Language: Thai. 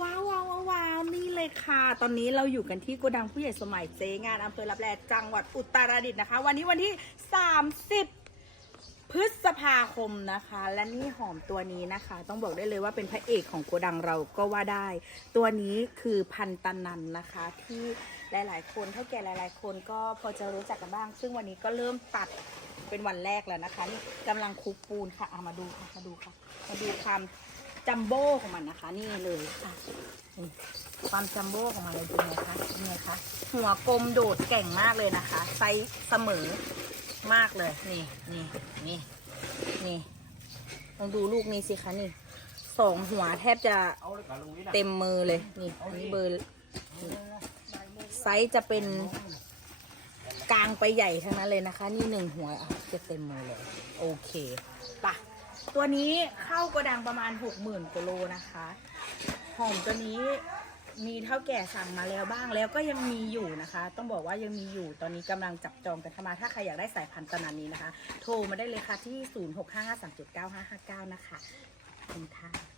ว้าวว้าวว้าวนี่เลยค่ะ ตอนนี้เราอยู่กันที่โกดังผู้ใหญ่สมัยเจงานอำเภอรับแลจังหวัดอุตรดิตถ์นะคะ วันนี้วันที่ 30 พฤษภาคมนะคะ และนี่หอมตัวนี้นะคะ ต้องบอกได้เลยว่าเป็นพระเอกของโกดังเราก็ว่าได้ ตัวนี้คือพันตานันนะคะ ที่หลาย ๆ คนเท่าแก่หลาย ๆ คนก็พอจะรู้จักกันบ้าง ซึ่งวันนี้ก็เริ่มตัดเป็นวันแรกแล้วนะคะนี่กำลังคุกปูนค่ะเอามาดูค่ะมาดูค่ะ มาดูความ จัมโบ้ของมันนะคะ นี่เลยค่ะนี่ความจัมโบ้ของมันเลยเป็นไงคะเป็นไงคะหัวกลมโดดเก่งมากเลยนะคะไซส์เสมอมากเลย นี่นี่นี่นี่ลองดูลูกนี้สิคะนี่สองหัวแทบจะเต็มมือเลย นี่อันนี้เบอร์ไซส์จะเป็นกลางไปใหญ่ทั้งนั้นเลยนะคะ นี่หนึ่งหัวจะเต็มมือเลย โอเคปะ ตัวนี้เข้ากระดังประมาณหกหมื่นกิโลนะคะหอมตัวนี้มีเท่าแก่สั่งมาแล้วบ้างแล้วก็ยังมีอยู่นะคะ ต้องบอกว่ายังมีอยู่ตอนนี้กำลังจับจองกันเข้ามาถ้าใครอยากได้สายพันธุ์ตนานนี้นะคะ โทรมาได้เลยค่ะที่ 0655379559 นะคะขอบคุณค่ะ